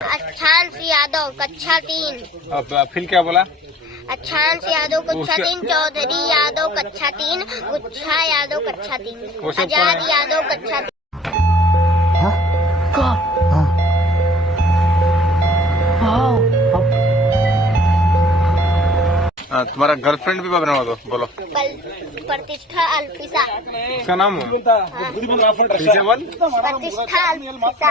अच्छांश यादव कक्षा 3। अब फिर क्या बोला? अच्छांश यादव कक्षा 3, चौधरी यादव कक्षा 3, गुच्छा यादव कक्षा 3, आजाद यादव कक्षा 3। तुम्हारा गर्लफ्रेंड भी बना दो, बोलो। प्रतिष्ठा अल्पिसा। उसका नाम प्रतिष्ठा अल्पिसा।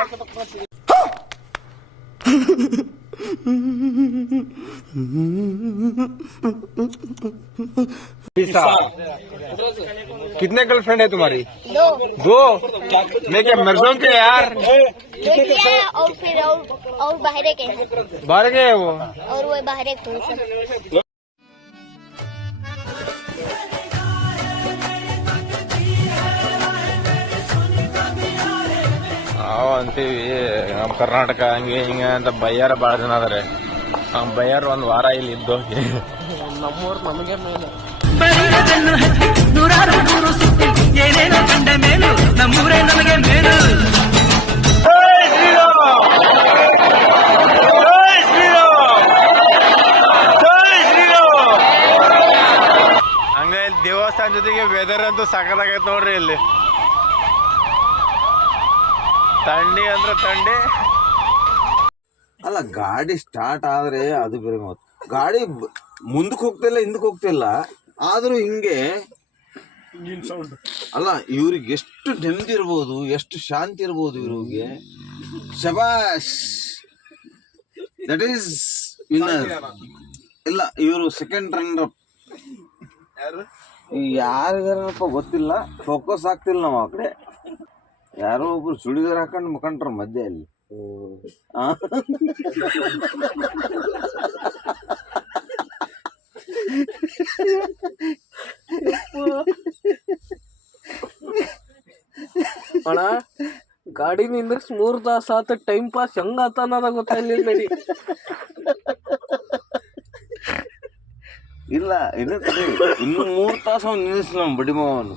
कितने गर्लफ्रेंड है तुम्हारी? 2। मैं क्या मर जाऊं क्या यार? और फिर और बाहरे के हैं। बाहर गए हैं वो? और वो बाहरे खुद से। ನಾವು ಅಂತೀವಿ ನಮ್ಮ ಕರ್ನಾಟಕ ಹಂಗೆ ಹಿಂಗೆ ಅಂತ ಬಯ್ಯಾರ ಭಾಳ ಜನ ಅದಾರೆ. ಬಯ್ಯಾರ ಒಂದು ವಾರ ಇಲ್ಲಿ ಇದ್ದೋಗಿ ನಮ್ಮೂರು ನಮಗೆ ಮೇಲೆ ನೂರಾರು ಏನೇನೋ ಕಂಡ ಮೇಲು ನಮ್ಮೂರೇ ನಮಗೆ ಮೇಲು. ಹಂಗ ಇಲ್ಲಿ ದೇವಸ್ಥಾನ ಜೊತೆಗೆ ವೆದರ್ ಅಂತೂ ಸಖತ್ತಾಗೈತೆ ನೋಡ್ರಿ. ಇಲ್ಲಿ ಥಂಡಿ ಅಂದ್ರೆ ಥಂಡಿ ಅಲ್ಲ. ಗಾಡಿ ಸ್ಟಾರ್ಟ್ ಆದ್ರೆ ಅದು ಬೇರೆ ಮಾತು. ಗಾಡಿ ಮುಂದಕ್ಕೆ ಹೋಗ್ತಿಲ್ಲ, ಹಿಂದಕ್ಕೆ ಹೋಗ್ತಿಲ್ಲ, ಆದ್ರೂ ಹಿಂಗೆ ಅಲ್ಲ. ಇವ್ರಿಗೆ ಎಷ್ಟು ನೆಮ್ಮದಿ ಇರ್ಬೋದು, ಎಷ್ಟು ಶಾಂತಿ ಇರ್ಬೋದು ಇವ್ರಿಗೆ. ಶಬಾಷ್, ದಟ್ ಈಸ್ ವಿನ್ನರ್. ಇಲ್ಲ, ಇವರು ಸೆಕೆಂಡ್ ರನ್ನರ್. ಯಾರಿಗಾರಪ್ಪ ಗೊತ್ತಿಲ್ಲ, ಫೋಕಸ್ ಆಗ್ತಿಲ್ಲ ನಾವು ಆ ಕಡೆ. ಯಾರೋ ಒಬ್ರು ಚುಡಿದಾರ್ ಹಾಕೊಂಡು ಮುಖಂಡ್ರ ಮಧ್ಯೆ ಅಲ್ಲಿ. ಅಣ್ಣ ಗಾಡಿ ನಿಂದ್ರಿಸಿ 3 ತಾಸು ಆತ. ಟೈಮ್ ಪಾಸ್ ಹೆಂಗ ಆತ ಅನ್ನೋದ ಗೊತ್ತಾಗ್ಲಿಲ್ಲ ನಡಿ. ಇಲ್ಲ ಇನ್ನು 3 ತಾಸು ಅವ್ನು ನಿಲ್ಲಿಸ್ಲ ಬಡಿಮವನು.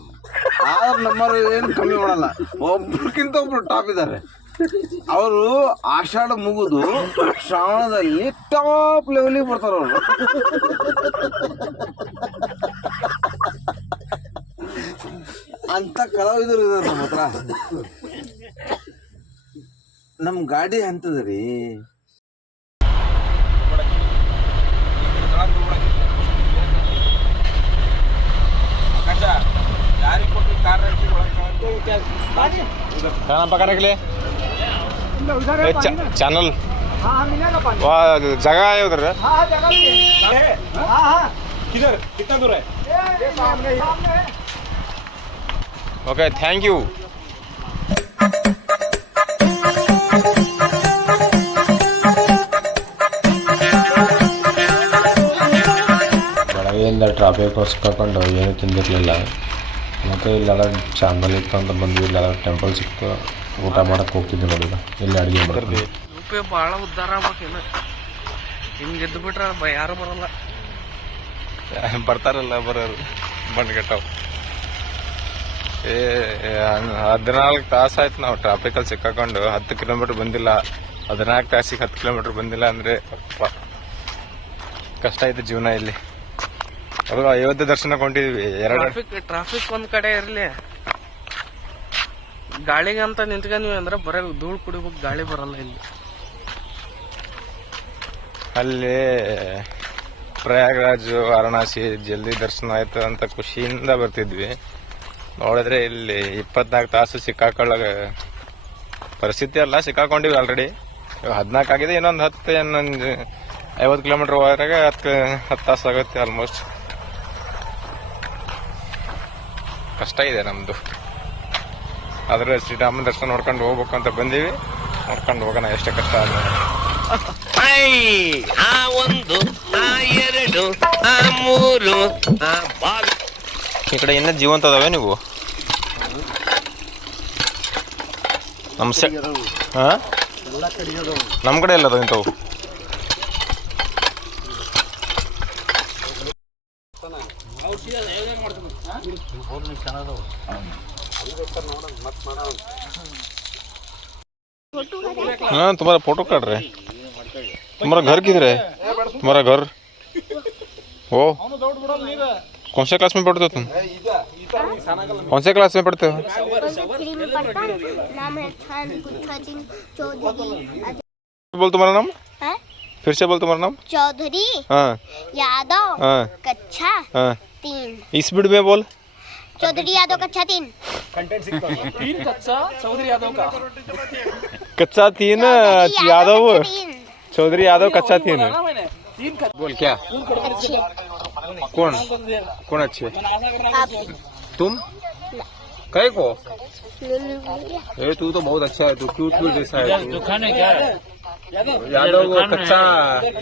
ಆದ್ರೆ ನಮ್ಮರು ಏನು ಕಮ್ಮಿ ಮಾಡಲ್ಲ, ಒಬ್ರಕ್ಕಿಂತ ಒಬ್ರು ಟಾಪ್ ಇದ್ದಾರೆ. ಅವರು ಆಷಾಢ ಮುಗಿದು ಶ್ರಾವಣದಲ್ಲಿ ಟಾಪ್ ಲೆವೆಲಿಗೆ ಬರ್ತಾರ ಅವರು. ಅಂತ ಕಲಾವಿದರು ಇದಾರೆ ನಮ್ಮ ಹತ್ರ. ನಮ್ ಗಾಡಿ ಅಂತದ್ರಿ. खाना पकाने के लिए चैनल वहाँ जगह है उधर? किधर, कितना दूर है? Okay, thank you. ಬೆಳಗ್ಗೆಯಿಂದ ಟ್ರಾಫಿಕ್ ಸಿಕ್ಕಾಕೊಂಡು ಏನು ತಿಂದಿರಲಿಲ್ಲ. ಮತ್ತು ಇಲ್ಲೆಲ್ಲ ಚಾಂದಲ್ ಇತ್ತು ಅಂತ ಬಂದ್ವಿ. ಇಲ್ಲೆಲ್ಲ ಟೆಂಪಲ್ ಸಿಕ್ತು, ಊಟ ಮಾಡಕ್ಕೆ ಹೋಗ್ತಿದ್ವಿ. ನೋಡಿದ ಇಲ್ಲಿ ಅಡುಗೆ ಮಾಡ್ತೀವಿ. ರೂಪಾಯಿ ಭಾಳ ಉದ್ಧಾರ ಆಗ್ಬೇಕೇನು. ಹಿಂಗೆ ಎದ್ದು ಬಿಟ್ರೆ ಯಾರು ಬರಲ್ಲ. ಬರ್ತಾರಲ್ಲ ಬರೋರು ಬಂಡ್ಗೆಟ್ಟವು. 14 ತಾಸು ಆಯ್ತು ನಾವು ಟ್ರಾಫಿಕಲ್ಲಿ ಸಿಕ್ಕಾಕೊಂಡು. 10 ಕಿಲೋಮೀಟ್ರ್ ಬಂದಿಲ್ಲ. 14 ತಾಸಿಗೆ 10 ಕಿಲೋಮೀಟ್ರ್ ಬಂದಿಲ್ಲ ಅಂದರೆ ಕಷ್ಟ ಆಯ್ತು ಜೀವನ ಇಲ್ಲಿ. ಅದು ಅಯೋಧ್ಯೆ ದರ್ಶನಕ್ಕೆ ಹೊಂಟಿದ್ವಿ. ಟ್ರಾಫಿಕ್ ಒಂದ್ ಕಡೆ ಇರ್ಲಿ, ಗಾಳಿಗಂತ ನಿಂತ್ಕೊಂಡ್ವಿ ಅಂದ್ರೆ ಬರೀ ಧೂಳು ಕುಡಿಬೇಕು, ಗಾಳಿ ಬರಲ್ಲ ಇಲ್ಲಿ. ಅಲ್ಲಿ ಪ್ರಯಾಗ್ರಾಜ್ ವಾರಣಾಸಿ ಜಲ್ದಿ ದರ್ಶನ ಆಯ್ತು ಅಂತ ಖುಷಿಯಿಂದ ಬರ್ತಿದ್ವಿ. ನೋಡಿದ್ರೆ ಇಲ್ಲಿ 24 ತಾಸು ಸಿಕ್ಕಾಕೊಳ್ಳ ಪರಿಸ್ಥಿತಿ ಅಲ್ಲ. ಸಿಕ್ಕಾಕೊಂಡಿವಿ ಆಲ್ರೆಡಿ. 14 ಆಗಿದೆ, ಇನ್ನೊಂದು 50 ಕಿಲೋಮೀಟರ್ ಹೋದ್ರಾಗ 10 ತಾಸು ಆಗುತ್ತೆ ಆಲ್ಮೋಸ್ಟ್. ಕಷ್ಟ ಇದೆ ನಮ್ಮದು. ಆದರೆ ಶ್ರೀರಾಮನ ದರ್ಶನ ನೋಡ್ಕೊಂಡು ಹೋಗ್ಬೇಕು ಅಂತ ಬಂದೀವಿ. ನೋಡ್ಕೊಂಡು ಹೋಗೋಣ ಎಷ್ಟೇ ಕಷ್ಟ ಆದ. ಆ 1 ಆ 2 ಆ 3 ಈ ಕಡೆ ಇನ್ನೂ ಜೀವಂತ ಅದಾವೆ ನೀವು? ನಮ್ಮ ಕಡೆ ಎಲ್ಲ ಅದಾವ ಇಂಥವು. हाँ तुम्हारा फोटो काट रहे हैं। तुम्हारा घर किधर है? तुम्हारा घर हो? कौन से क्लास में पढ़ते हो तुम? कौन से क्लास में पढ़ते हो? नाम है खान गुच्छातिन चौधरी। बोल तुम्हारा नाम, हाँ? फिर से बोल तुम्हारा नाम। चौधरी हाँ यादव हाँ कक्षा हाँ 3। स्पीड में बोल। चौधरी यादव कक्षा 3। 3 कच्चा चौधरी यादव का कच्चा 3 यादव, चौधरी यादव कच्चा 3। ना मैंने 3 कच्चा बोल क्या? अच्छे कौन कौन अच्छे? आप तुम कहे को? लुल्लू ए तू तो बहुत अच्छा है, तू क्यूट क्यूट जैसा है तू। यादव कच्चा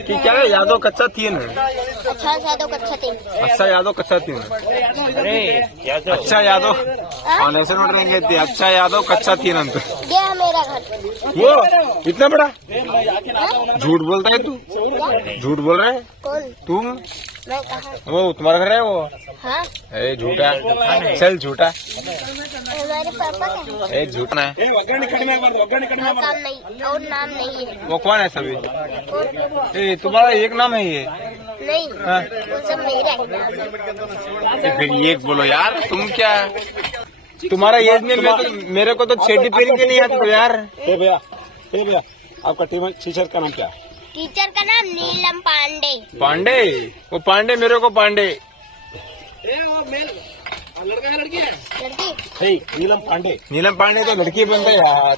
कि क्या है? यादव कच्चा 3 है। अच्छा यादव कक्षा 3। अच्छा यादव कच्चा 3 अच्छा यादव ऐसे ನೋಡ್ರಂಗೆ अच्छा यादव कच्चा 3 ಅಂತ। ये है मेरा घर। वो इतना बड़ा झूठ बोलता है तू, झूठ बोल रहा है कौन? तुम। मैं कहा? वो तुम्हारा घर है वो? हाँ ए झूठा, चल झूठा, हमारे पापा का है। ए झूठा है। हाँ, काम नहीं और नाम नहीं है। वो कौन है सभी? कौन? ए तुम्हारा एक नाम है ये? नहीं हाँ। वो सब मेरा है। फिर ये बोलो यार, तुम क्या तुम्हारा एज में मैं तो, मेरे को तो चेटी पहन के नहीं आता यार। भैया आपका टीचर का नाम क्या है? टीचर का नाम नीलम पांडे। पांडे? वो पांडे मेरे को पांडे। लड़की नीलम पांडे। नीलम पांडे तो लड़की बनता है यार।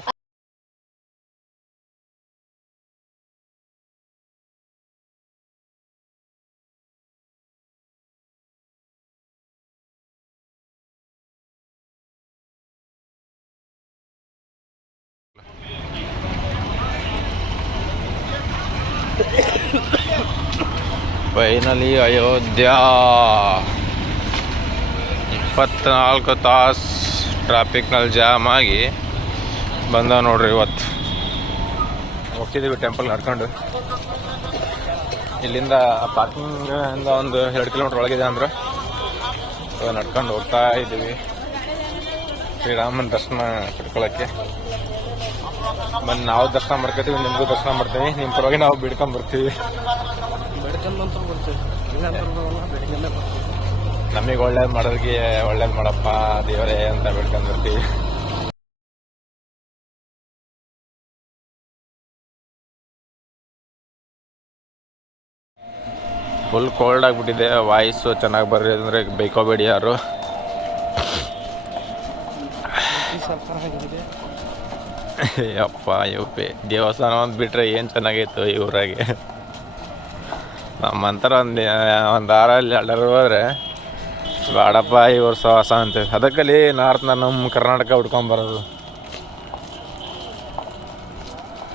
ಫೈನಲಿ ಅಯೋಧ್ಯ 24 ತಾಸು ಟ್ರಾಫಿಕ್ನಲ್ಲಿ ಜಾಮ್ ಆಗಿ ಬಂದ ನೋಡ್ರಿ. ಇವತ್ತು ಹೋಗ್ತಿದ್ದೀವಿ ಟೆಂಪಲ್ ನಡ್ಕೊಂಡು. ಇಲ್ಲಿಂದ ಪಾರ್ಕಿಂಗ್ ಇಂದ ಒಂದು 2 ಕಿಲೋಮೀಟ್ರ್ ಒಳಗಿದೆ ಅಂದ್ರೆ ನಡ್ಕೊಂಡು ಹೋಗ್ತಾ ಇದ್ದೀವಿ ಶ್ರೀರಾಮನ ದರ್ಶನ ಪಡ್ಕೊಳ್ಳೋಕ್ಕೆ. ಬನ್ನಿ ನಾವು ದರ್ಶನ ಮಾಡ್ಕೊತೀವಿ, ನಿಮಗೂ ದರ್ಶನ ಮಾಡ್ತೀವಿ, ನಿಮ್ಮ ಪರವಾಗಿ ನಾವು ಬಿಡ್ಕೊಂಡ್ ಬರ್ತೀವಿ. ನಮಗೆ ಒಳ್ಳೇದು ಮಾಡೋದಕ್ಕೆ ಒಳ್ಳೇದು ಮಾಡಪ್ಪ ದೇವರೇ ಅಂತ ಬಿಡ್ಕೊಂಡ್ ಬರ್ತೀವಿ. ಫುಲ್ ಕೋಲ್ಡ್ ಆಗಿಬಿಟ್ಟಿದೆ. ವಾಯ್ಸು ಚೆನ್ನಾಗಿ ಬರ್ರಿ ಅಂದರೆ ಬೈಕೋಬೇಡಿ ಯಾರು. ಯಪ್ಪ ಯಪ್ಪೆ ದೇವಸ್ಥಾನ ಒಂದು ಬಿಟ್ರೆ ಏನು ಚೆನ್ನಾಗಿತ್ತು ಈ ಊರಾಗೆ. ನಮ್ಮಂತರ ಒಂದು ವಾರಲ್ಲಿ 2 ಹೋದ್ರೆ ಬೇಡಪ್ಪ ಈ ವರ್ಷ ಹೊಸ ಅಂತ. ಅದಕ್ಕಲ್ಲಿ ನಾರ್ತ್ನ ನಮ್ಮ ಕರ್ನಾಟಕ ಹುಡ್ಕೊಂಬರೋದು.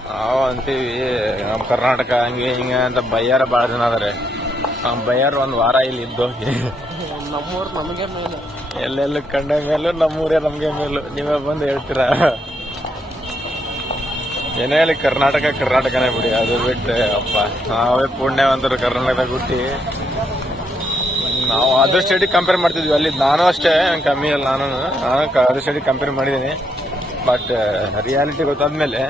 ನಾವು ಅಂತೀವಿ ನಮ್ಮ ಕರ್ನಾಟಕ ಹಂಗೆ ಹಿಂಗೆ ಅಂತ ಬೈಯಾರ ಭಾಳ ಜನ ಅದಾರೆ. ನಮ್ಮ ಬೈಯಾರು 1 ವಾರ ಇಲ್ಲಿ ಇದ್ದೋಗಿ ನಮ್ಮೂರು ನಮಗೆ ಮೇಲೆ ಎಲ್ಲೆಲ್ಲ ಕಂಡ ಮೇಲೂ ನಮ್ಮೂರೇ ನಮಗೆ ಮೇಲೂ ನೀವೇ ಬಂದು ಹೇಳ್ತೀರಾ. ಏನೇ ಹೇಳಿ ಕರ್ನಾಟಕನೇ ಬಿಡಿ. ಅದು ಬಿಟ್ಟು ಅಪ್ಪ ನಾವೇ ಪುಣ್ಯವಂತರು ಕರ್ನಾಟಕದಾಗ ಹುಟ್ಟಿ. ನಾವು ಅದರ್ ಸ್ಟೇಟಿಗೆ ಕಂಪೇರ್ ಮಾಡ್ತಿದ್ವಿ. ಅಲ್ಲಿ ನಾನು ಅಷ್ಟೇ ಕಮ್ಮಿ ಅಲ್ಲ, ನಾನು ಅದರ್ ಸ್ಟೇಟಿಗೆ ಕಂಪೇರ್ ಮಾಡಿದ್ದೀನಿ. ಬಟ್ ರಿಯಾಲಿಟಿ ಗೊತ್ತಾದ್ಮೇಲೆ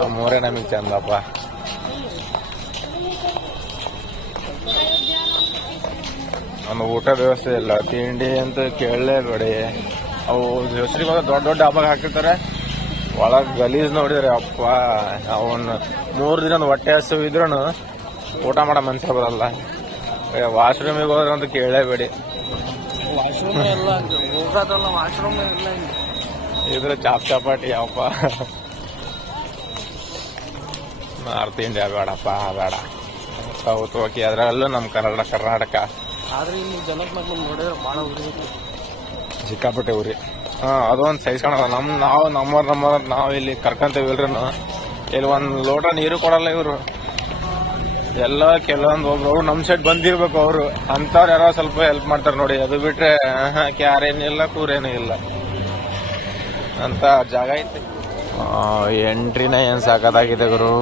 ನಮ್ಮೂರೇ ನಮಗೆ ಚಂದಪ್ಪ. ನಮ್ಮ ಊಟದ ವ್ಯವಸ್ಥೆ ಇಲ್ಲ, ತಿಂಡಿ ಅಂತ ಕೇಳಲೇಬೇಡಿ. ಅವು ಹೆಸರಿಗೆ ದೊಡ್ಡ ದೊಡ್ಡ ಹಬ್ಬ ಹಾಕಿರ್ತಾರೆ, ಒಳಗೆ ಗಲೀಜ್ ನೋಡಿದ್ರೆ ಅಪ್ಪ ಅವನು 3 ದಿನದ ಹೊಟ್ಟೆ ಹಸಿವು ಇದ್ರೂ ಊಟ ಮಾಡೋ ಮನುಷ್ಯ ಬರಲ್ಲ. ವಾಶ್ರೂಮಿಗೆ ಹೋದ್ರೆ ಅಂತ ಕೇಳಲೇಬೇಡಿ. ವಾಶ್ರೂಮ್ ಎಲ್ಲ ಹೋಗೋದಲ್ಲ, ವಾಶ್ರೂಮ್ ಇಲ್ಲ ಇದ್ರೆ ಚಾಪಾಟಿ ಅಪ್ಪ. ನಾರ್ತ್ ಇಂಡಿಯಾ ಬೇಡಪ್ಪ, ಬೇಡ. ಸೌತ್ ಓಕೆ, ಅದರಲ್ಲೂ ನಮ್ಮ ಕರ್ನಾಟಕ. ಆದ್ರೆ ಇಲ್ಲಿ ಜನಕ್ಕೆ ನೋಡಿದ್ರೆ ಭಾಳ ಉರಿ ಸಿಕ್ಕಾಪಟ್ಟೆ ಊರಿ. ಅದೊಂದು ಸೈಜ್ ಕಾಣಲ್ಲ. ನಾವು ಇಲ್ಲಿ ಕರ್ಕೊಂತೀವಿ ಇಲ್ರೂ ಇಲ್ಲಿ 1 ಲೋಟ ನೀರು ಕೊಡಲ್ಲ ಇವರು. ಎಲ್ಲ ಕೆಲವೊಂದು ಒಬ್ರು ನಮ್ಮ ಸೈಡ್ ಬಂದಿರ್ಬೇಕು ಅವರು ಅಂಥವ್ರು ಯಾರೋ ಸ್ವಲ್ಪ ಹೆಲ್ಪ್ ಮಾಡ್ತಾರೆ ನೋಡಿ. ಅದು ಬಿಟ್ರೆ ಕ್ಯಾರೇನಿಲ್ಲ, ಕೂರೇನೂ ಇಲ್ಲ ಅಂತ ಜಾಗ ಐತೆ. ಎಂಟ್ರಿನೇ ಏನು ಸಾಕಾಗಿದೆ ಗುರು.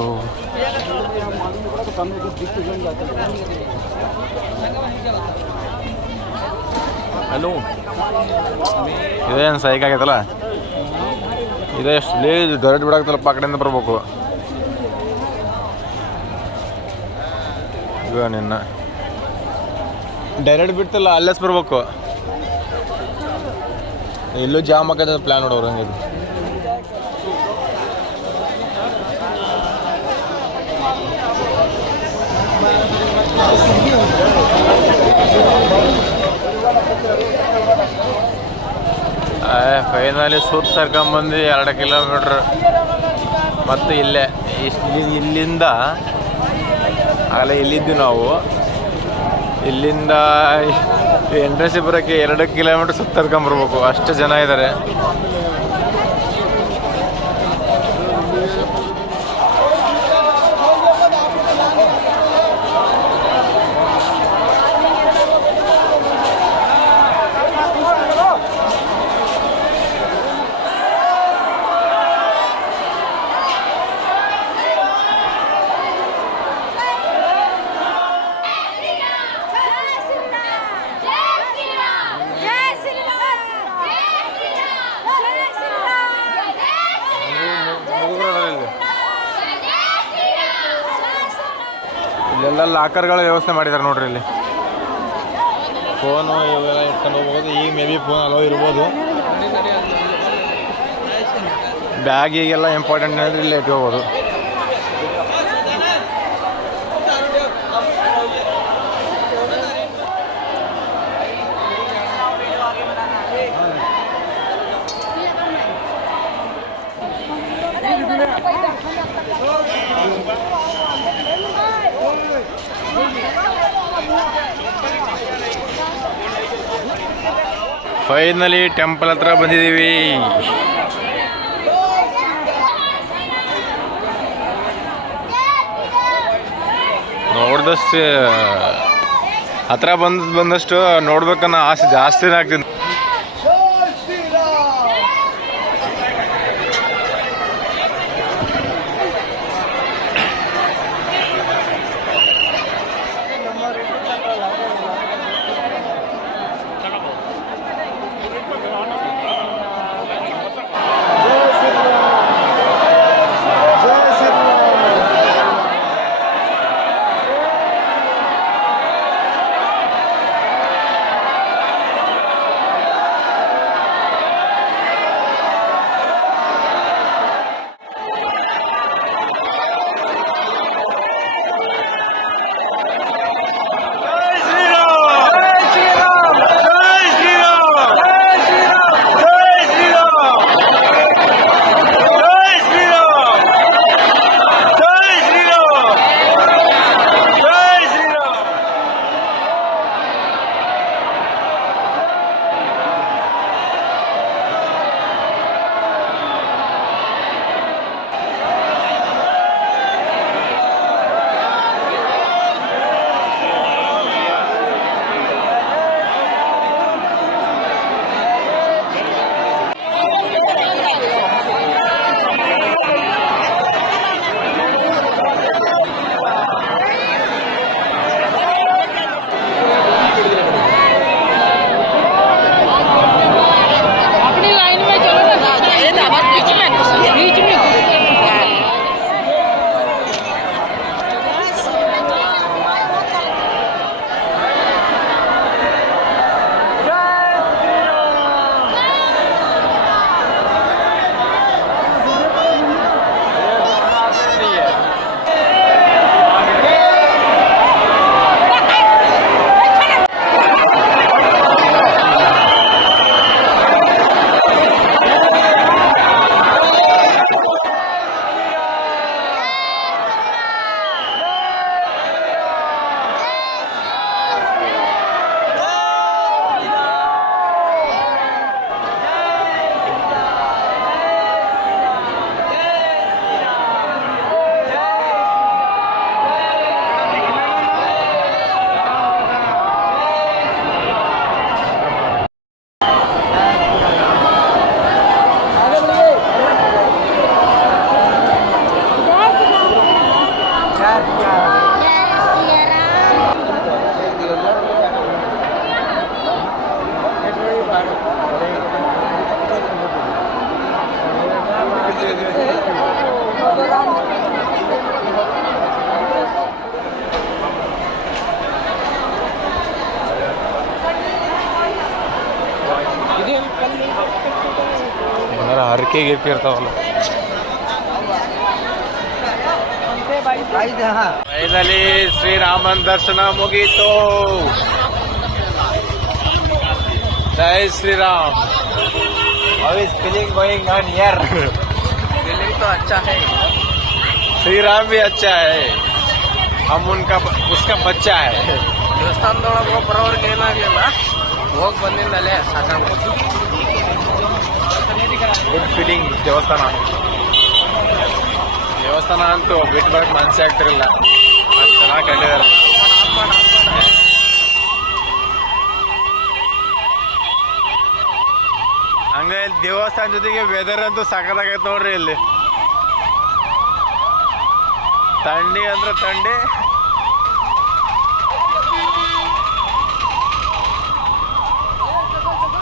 ಹಲೋ, ಇದೇನು ಸೈಕ್ ಆಗೈತಲ್ಲ, ಇದೇ ಎಷ್ಟು ಡೈರೆಕ್ಟ್ ಬಿಡಾಕ್ತಲ್ಲಪ್ಪ, ಆ ಕಡೆಯಿಂದ ಬರ್ಬೇಕು. ಈಗ ನಿನ್ನ ಡೈರೆಕ್ಟ್ ಬಿಡ್ತಲ್ಲ ಅಲ್ಲೆಸ್ ಬರ್ಬೇಕು. ಎಲ್ಲೂ ಜಾಮ್ ಆಗದ ಪ್ಲ್ಯಾನ್ ನೋಡೋರು ಹಂಗಿದ್ದು. ಫೈನಲಿ ಸುತ್ತ ಕರ್ಕೊಂಬಂದು 2 ಕಿಲೋಮೀಟ್ರ್ ಮತ್ತು ಇಲ್ಲೇ ಇಲ್ಲಿಂದ ಆಗಲೇ ಇಲ್ಲಿದ್ದು ನಾವು. ಇಲ್ಲಿಂದ ಎಂಟ್ರೆನ್ಸಿಗೆ ಬರೋಕ್ಕೆ 2 ಕಿಲೋಮೀಟ್ರ್ ಸುತ್ತ ಕರ್ಕೊಂಬರ್ಬೇಕು. ಅಷ್ಟು ಜನ ಇದ್ದಾರೆ. ಇಲ್ಲೆಲ್ಲ ಲಾಕರ್ಗಳ ವ್ಯವಸ್ಥೆ ಮಾಡಿದ್ದಾರೆ ನೋಡ್ರಿ. ಇಲ್ಲಿ ಫೋನು ಇವೆಲ್ಲ ಇಟ್ಕೊಂಡು ಹೋಗ್ಬೋದು. ಈಗ ಮೇ ಬಿ ಫೋನ್ ಅಲೋ ಇರ್ಬೋದು. ಬ್ಯಾಗ್ ಈಗೆಲ್ಲ ಇಂಪಾರ್ಟೆಂಟ್ ಅಂದರೆ ಇಲ್ಲೇ ಇಟ್ಕೋಬೋದು. ಫೈನಲಿ ಟೆಂಪಲ್ ಹತ್ರ ಬಂದಿದ್ದೀವಿ. ನೋಡಿದಷ್ಟು ಹತ್ರ ಬಂದಷ್ಟು ನೋಡ್ಬೇಕನ್ನೋ ಆಸೆ ಜಾಸ್ತಿನೇ ಆಗ್ತಿದೆ. ಗಿರ್ಕಿ ಇರ್ತಾವಲ್ಲ. ಫೈನಲಿ ಶ್ರೀರಾಮನ್ ದರ್ಶನ ಮುಗೀತು. ಜೈ Shriram. How is feeling going on here? Feeling तो अच्छा है. श्री राम भी अच्छा है, हम उसका बच्चा है. ದೇವಸ್ಥಾನದೊಳಗೆ ಬರೋರ್ಗೆ ಏನಾಗ್ಲಿಲ್ಲ, ಹೋಗಿ ಬಂದಿಂದಲೇ ಸಾಕಾಗ್ಬೋದು. Good feeling. ದೇವಸ್ಥಾನ ಅಂತೂ ಬಿಟ್ಟು ಬರಕ್ ಮನಸ್ಸೇ ಆಗ್ತಿರಲಿಲ್ಲ, ಅಷ್ಟು ಚೆನ್ನಾಗಿ ಕಂಡಿದ್ದಾರೆ. ಹಂಗ ಇಲ್ಲಿ ದೇವಸ್ಥಾನ ಜೊತೆಗೆ ವೆದರ್ ಅಂತೂ ಸಖತ್ತಾಗೈತೆ ನೋಡ್ರಿ. ಇಲ್ಲಿ ಥಂಡಿ ಅಂದ್ರೆ ಥಂಡಿ,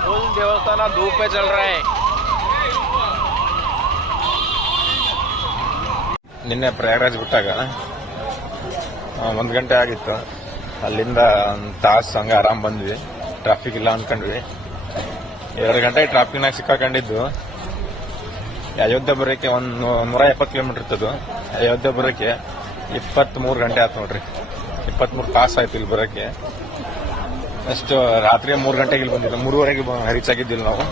ಫುಲ್ ದೇವಸ್ಥಾನ ಧೂಪೇ ಚಲ್ ರहा है. ನಿನ್ನೆ ಪ್ರಯಾಗ್ರಾಜ್ ಬಿಟ್ಟಾಗ 1 ಗಂಟೆ ಆಗಿತ್ತು. ಅಲ್ಲಿಂದ ಒಂದು ತಾಸು ಹಂಗ ಆರಾಮ್ ಬಂದ್ವಿ, ಟ್ರಾಫಿಕ್ ಇಲ್ಲ ಅನ್ಕೊಂಡ್ವಿ. 2 ಗಂಟೆ ಟ್ರಾಫಿಕ್ನಾಗ ಸಿಕ್ಕಾಕೊಂಡಿದ್ದು. ಅಯೋಧ್ಯೆ ಬರೋಕ್ಕೆ 170 ಕಿಲೋಮೀಟರ್ ಇರ್ತದು. ಅಯೋಧ್ಯೆ ಬರೋಕ್ಕೆ 23 ಗಂಟೆ ಆಯ್ತು ನೋಡ್ರಿ. 23 ತಾಸು ಆಯ್ತು ಇಲ್ಲಿ ಬರೋಕ್ಕೆ. ಅಷ್ಟು ರಾತ್ರಿ 3 ಗಂಟೆಗೆ ಇಲ್ಲಿ ಬಂದಿದ್ದು, 3:30ಗೆ ರೀಚ್ ಆಗಿದ್ದಿಲ್ಲ ನಾವು.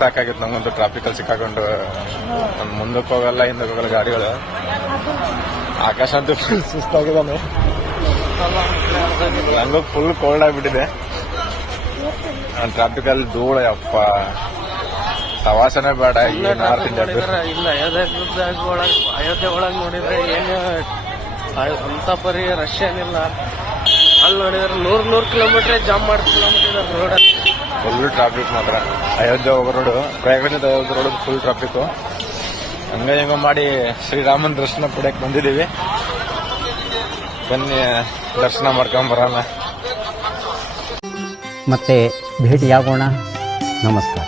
ಸಾಕಾಗಿತ್ತು ನಮಗಂತೂ ಟ್ರಾಫಿಕಲ್ಲಿ ಸಿಕ್ಕಾಕೊಂಡು. ಮುಂದಕ್ಕೆ ಹೋಗಲ್ಲ ಹಿಂದಕ್ಕೆ ಹೋಗಲ್ಲ ಗಾಡಿಗಳು. ಆಕಾಶ ಅಂತೂ ಫುಲ್ ಸುಸ್ತಾಗಿದ್ದಾನೆ, ನಂಗೂ ಫುಲ್ ಕೋಲ್ಡ್ ಆಗಿಬಿಟ್ಟಿದೆ. ಟ್ರಾಫಿಕಲ್ಲಿ ಧೂಳ ಯಪ್ಪ, ಸವಾಸನೆ ಬೇಡ. ಇಲ್ಲ ಅಯೋಧ್ಯೆ ಒಳಗೆ ನೋಡಿದ್ರೆ ಏನು ಅಂತ ಪರಿ ರಶ್ ಏನಿಲ್ಲ. ಅಲ್ಲಿ ನೋಡಿದ್ರೆ 100 ಕಿಲೋಮೀಟರ್ ಜಾಮ್ ಮಾಡ್ತಿದ್ದಾರೆ ರೋಡ್. ಫುಲ್ ಟ್ರಾಫಿಕ್ ಮಾತ್ರ. ಅಯೋಧ್ಯೆ ಹೋಗೋ road, Prayagraj Ayodhya road full traffic. ಹಂಗ ಮಾಡಿ ಶ್ರೀರಾಮನ್ ದರ್ಶನ ಪಡೆಯಕ್ಕೆ ಬಂದಿದ್ದೀವಿ. ಬನ್ನಿ ದರ್ಶನ ಮಾಡ್ಕೊಂಬರೋಣ. ಮತ್ತೆ ಭೇಟಿಯಾಗೋಣ. ನಮಸ್ಕಾರ.